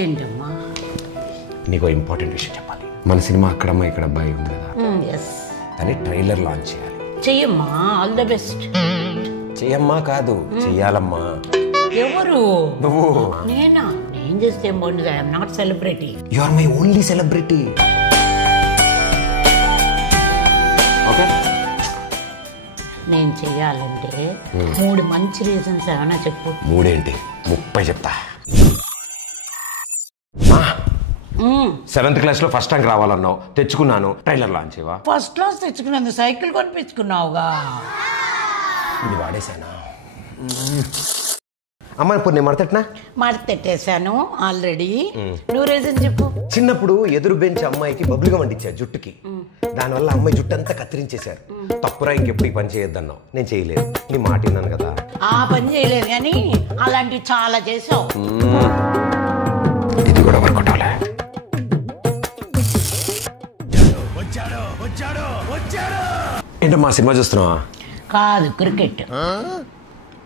ఏంటమ్మా? నీకు ఇంపార్టెంట్ విషయం చెప్పాలి. మన సినిమా అక్కడమ్మ ఇక్కడ అబ్బాయి ఉంది కదా, దాన్ని ట్రైలర్ లాంచ్ చేయాలి. చెయ్యమ్మా, ఆల్ ద బెస్ట్. చెయ్యమ్మా కాదు, చెయ్యాలమ్మా. ఎవరు? నువ్వు. నేనా? నేను చేస్తే ఏం బాగుంటుంది? I'm not celebrity. You are my only celebrity. Okay, నేను చెయ్యాలంటే 3 మంచి రీజన్స్ ఏమైనా చెప్పు. 3 ఏంటి, 30 చెప్తా. 7th క్లాస్ లో ఫస్ట్ ర్యాంక్ రావాలన్నావు, తెచ్చుకున్నాను. ట్రైలర్ లాంచ్ చేయవా? ఫస్ట్ క్లాస్ తెచ్చుకున్నందుకు సైకిల్ కొనిపించుకున్నావుగా. ఇది వాడేశానా? అమ్మ ఇప్పుడు నేను మడతెట్నా? మడతెట్టేశాను ఆల్రెడీ. నువ్వు రీజన్ చెప్పు. చిన్నప్పుడు ఎదురు బెంచ్ అమ్మాయికి బబ్లుగా వండించారు జుట్టుకి. దానివల్ల అమ్మాయి జుట్టు అంతా కత్తిరించేశారు. తప్పురా, ఇంకెప్పుడు ఈ పని చేయొద్దన్నావు. నేను చేయలేదు, నీ మాట విన్నాను కదా. ఆ పని చేయలేదు కానీ అలాంటివి చాలా చేసావు. ఇది కూడా వర్కౌట్ అవలే. ఏంటమ్మా సినిమా చూస్తున్నావా? కాదు, క్రికెట్.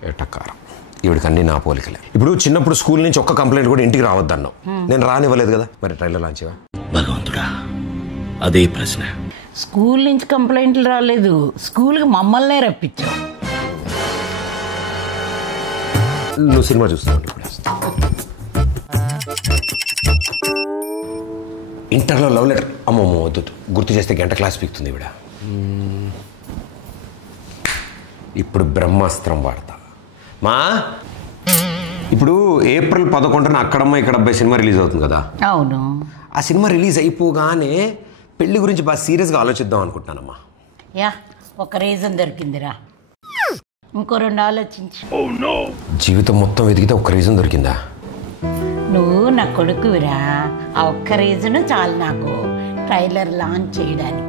ఎటకారం. ఈవిడికి అన్ని నా పోలికలే. ఇప్పుడు చిన్నప్పుడు స్కూల్ నుంచి ఒక్క కంప్లైంట్ కూడా ఇంటికి రావద్దన్నావు. నేను రానివ్వలేదు కదా, మరి ట్రైలర్ లాంచ్ చేయవా? భగవంతుడా, అదే ప్రశ్న. స్కూల్ నుంచి కంప్లైంట్లు రాలేదు, స్కూల్కి మమ్మల్నే రప్పించావు. నువ్వు సినిమా చూస్తున్నావు. ఇంటర్లో లవ్ లెటర్. అమ్మమ్మ వద్దు, గుర్తు చేస్తే గంట క్లాస్ పీకుతుంది ఈవిడ. ఇప్పుడు బ్రహ్మాస్త్రం వాడతా. మా ఇప్పుడు April 11న అక్కడమ్మ ఇక్కడ అబ్బాయి సినిమా రిలీజ్ అవుతుంది కదా. అవును. ఆ సినిమా రిలీజ్ అయిపోగానే పెళ్లి గురించి బాగా సీరియస్గా ఆలోచిద్దాం అనుకుంటున్నానమ్మా. యా, ఒక రీజన్ దొరికిందిరా. ఇంకో 2 ఆలోచించు. జీవితం మొత్తం వెతికితే ఒక్క రీజన్ దొరికిందా? నువ్వు నా కొడుకువిరా. ఆ ఒక్క రీజన్ చాలు నాకు ట్రైలర్ లాంచ్ చేయడానికి.